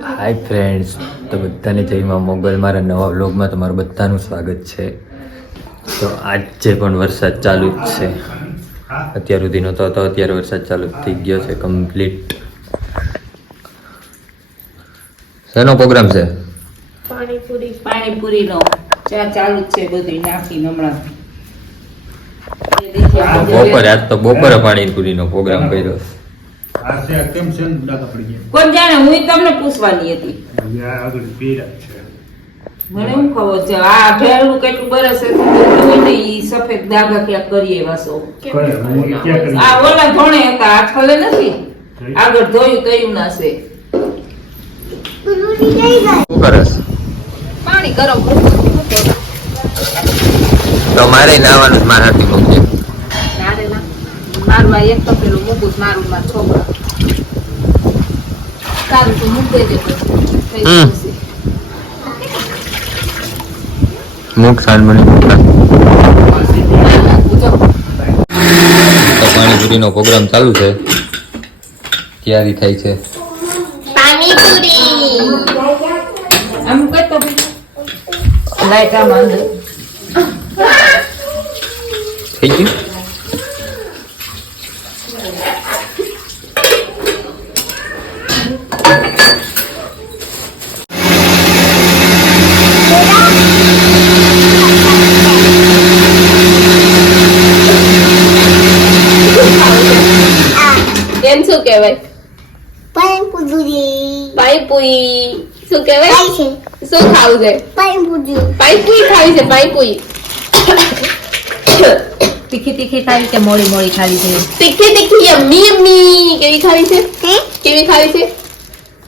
Hi friends, તો બધાને જયમાં મોગલ મારા નવા વ્લોગમાં તમારું બધાનું સ્વાગત છે. તો આજે પણ વરસાદ ચાલુ જ છે. અત્યાર સુધી નહોતો હતો, અત્યારે વરસાદ ચાલુ થઈ ગયો છે કમ્પ્લીટ. શેનો પ્રોગ્રામ છે? પાણીપુરીનો ચાલુ જ છે બધું નાખીને હમણાં. બપોરે આજ તો બપોરે પાણીપુરીનો પ્રોગ્રામ કર્યો. કોણ જાણે, હું તમને પૂછવાની હતી. મને શું ખબર છે આ ભેળનું કેટલું બરસ ઈ સફેદ દાગા ક્યાંક કરીએ વાસો. આ ઓલા ધોણે હતા, આ ખલે નથી. આગળ ધોયું કયું ના છે. શું કરસ? પાણી ગરમ તો મારે નાવાનું મારા હાથી મૂકજે. મારું આ એક તપેલું મૂકું, મારું મારા છોકરા સારું તો મૂક દેજે. મૂક સાલ મને પાણીપુરીનો પ્રોગ્રામ ચાલુ છે, તૈયારી થાય છે. પાણીપુરી આમ કરતો લાઈટ આમ અંદર થઈ ગયું. એમ શું કહેવાય? પાણીપુરી શું કહેવાય? શું ખાવું છે? પાણીપુરી ખાવી છે. પાણીપુરી તીખી તીખી ખાવી કે મોળી મોળી ખાવી છે? તીખી તીખી યમ્મી યમ્મી. કેવી ખાવી છે? કેવી ખાવી છે?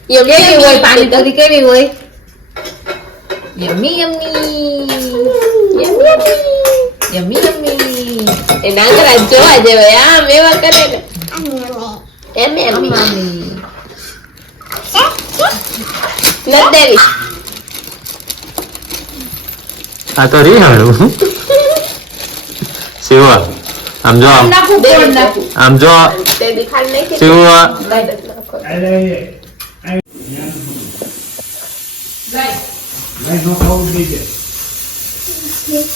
કેવી હોય પાણીપુરી? કેવી હોય? Yummy yummy yummy yummy. એ નાગરા જોવા જેવાય. આમ એવા કરે ને એમ એમ મમ્મી નદેવી. આ તો રીહાણું શિવા. આમ જો, નાખું દેવ નાખું. આમ જો તે દિખાડ નહીં શિવા.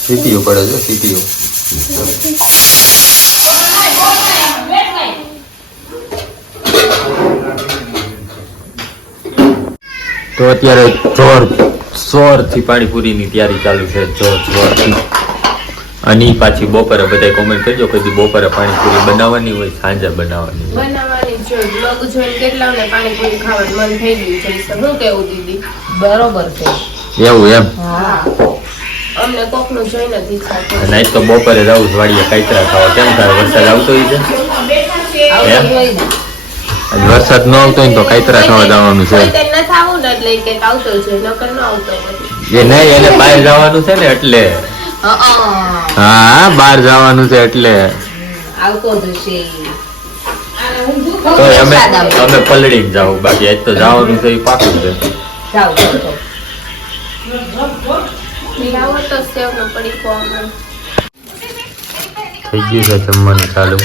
સીટીઓ પડે છે, સીટીઓ. તો અત્યારે જોરથી પાણીપુરીની તૈયારી ચાલુ છે, જોરથી. અને ઈ પાછી બપોરે બધા કોમેન્ટ કરજો કે બપોરે પાણીપુરી બનાવવાની હોય, સાંજે બનાવવાની હોય. બનાવવાની છે. બ્લોગ જોઈને કેટલાને પાણીપુરી ખાવાનું મન થઈ ગયું છે. શું કેવું દીદી? બરોબર છે. એવું એમ? હા, અમને કોકનું જોઈને જ ઈચ્છા થાય. નહીં તો બપોરે જવું વાડીએ કાંઈતરા ખાવા. કેમ તારે વરસાદ આવતો હોય છે? આવતું હોય ને. આજ વરસાદ ન આવતો હોય ને તો કાંઈતરા ખાવા જવાનું છે. કોઈ તે નથી આવું ને એટલે કંઈક આવતો છે, નકર ન આવતો હોય. એ નહીં, એને બહાર જવાનું છે ને એટલે. હા, બહાર જવાનું છે એટલે. આવતો જ હશે. તો અમે પલળીને જાવ, બાકી આજ તો જવાનું છે એ પાકું છે. જાઓ જાઓ. લાવો તો સેવનો પડીકો આમાં. થઈ ગયું છે જમવાનું ચાલુ.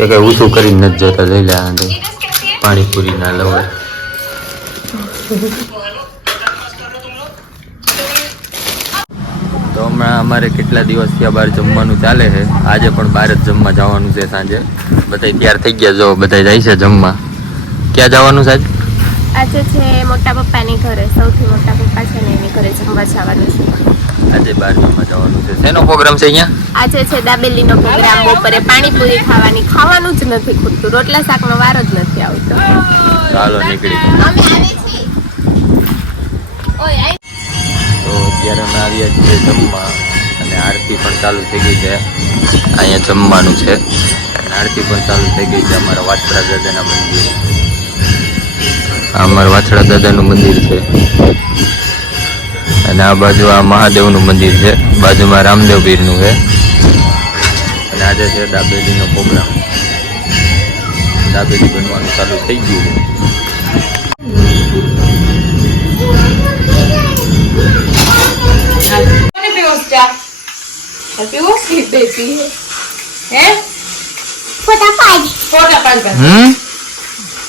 એ કઈ ઊંચું કરીને નથી જતા. લઈ લે આંધે પાણીપુરીના લવર. તો હમણાં અમારે કેટલા દિવસ થયા બહાર જમવાનું ચાલે છે. આજે પણ બહાર જ જમવા જવાનું છે સાંજે. બધા તૈયાર થઈ ગયા, જો બધા જાય છે જમવા. ક્યાં જવાનું છે આજે છે મોટા પપ્પાની ઘરે. સૌથી મોટા પપ્પા છે ને એની ઘરે જમવા જવાનું છે. આજે બહાર જમવા જવાનું છે. શેનો પ્રોગ્રામ છે અહીંયા? આજે છે દાબેલીનો પ્રોગ્રામ. બપોરે પાણીપુરી ખાવાની. ખાવાનું જ નથી ખૂટતું, રોટલા શાકનો વાર જ નથી આવતો. ચાલો નીકળી. તો અત્યારે અમે આવ્યા છીએ જમવા અને આરતી પણ ચાલુ થઈ ગઈ છે. અહીંયા જમવાનું છે અને આરતી પણ ચાલુ થઈ ગઈ છે. અમારા વાછડા દાદાના મંદિર. આ અમારા વાછડા દાદાનું મંદિર છે અને આ બાજુ આ મહાદેવનું મંદિર છે. બાજુમાં રામદેવ પીરનું છે. અને આજે છે દાબેલીનો પ્રોગ્રામ. દાબેલી બનવાનું ચાલુ થઈ ગયું છે.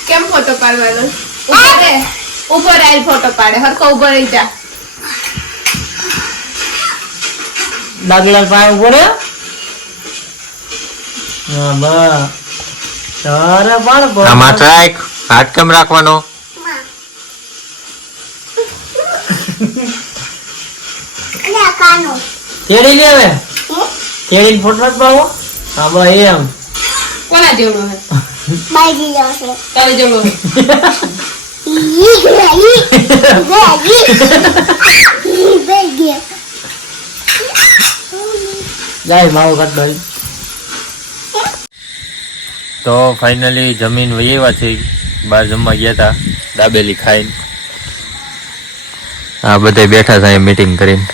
કેમ ફોટો પાડવાનો? ઉપર આવી ફોટો પાડે હરકો ઉભો રહી જા દાગલા પાય ઉભો રે હા બા તારે પણ આ માથે રાખ હાથ કેમ રાખવાનો તેડી લે હવે તેડી ફોટો જ પાવો હા બા એમ કોના જેવડો હે તારે જેવડો હે જાય માવો કાઢ ભાઈ તો ફાઇનલી જમીન વહી આવ્યા છે બહાર જમવા ગયા હતા દાબેલી ખાઈને આ બધા બેઠા છે મીટિંગ કરીને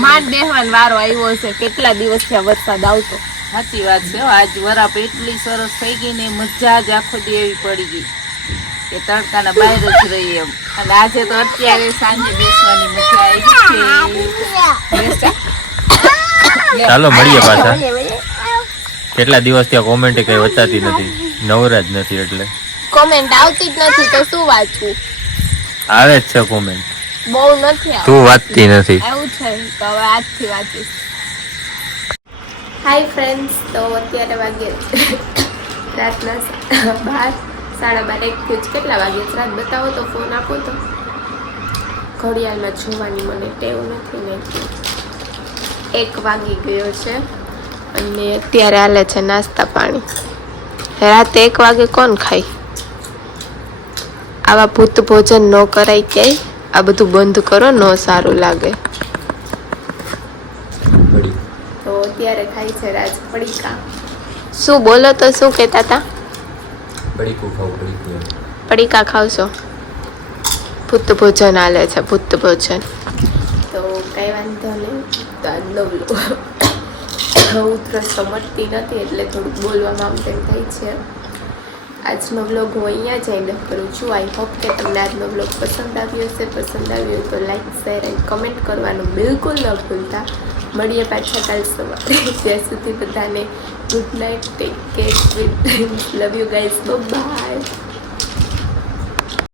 માંડ બેહવાન વારો આવ્યો છે કેટલા દિવસ થયા વરસાદ આવતો સાચી વાત છે હો. આજ વરાપ એટલી સરસ થઈ ગઈ ને મજા જ આખો દી એવી પડી ગઈ કે તડકાના બહાર જ રહી એમ અને આજે તો અત્યારે સાંજે બેસવાની મજા આવી છે ચાલો મળીએ પાછા કેટલા દિવસ ત્યાં કોમેન્ટ કઈ વચાતી નથી નવરા જ નથી એટલે કોમેન્ટ આવતી જ નથી તો શું વાંચવું આવે જ છે કોમેન્ટ બહુ નથી આવતું તું વાંચતી નથી એવું છે તો હવે આજથી વાંચીશ હાય ફ્રેન્ડ્સ તો અત્યારે વાગે રાતના 12:30 1 થયું કેટલા વાગે રાત બતાવો તો ફોન આપો તો ઘડિયાળમાં જોવાની મને ટેવ નથી ને 1 વાગી ગયો છે અને અત્યારે હાલે છે નાસ્તા પાણી રાતે 1 વાગે કોણ ખાય આવા ભૂત ભોજન ન કરાય ક્યાંય આ બધું બંધ કરો ન સારું લાગે તો અત્યારે ખાઈ છે રાજ પડીકા શું બોલો તો શું કહેતા હતા પડીકા ખાવશો ભૂત ભોજન હાલે છે ભૂત ભોજન તો કઈ વાંધો નહીં તો આજનો ઉધરસ સમજતી નથી એટલે થોડુંક બોલવામાં આમ તેમ થાય છે આજનો વ્લોગ હું અહીંયા જ એન્ડ કરું છું આઈ હોપ કે તમને આજનો વ્લોગ પસંદ આવ્યો હશે પસંદ આવ્યો તો લાઈક શેર એન્ડ કમેન્ટ કરવાનું બિલકુલ ન ભૂલતા મળીએ પાછા કાલ સવારે ત્યાં સુધી બધાને good night take care sweet dreams love you guys by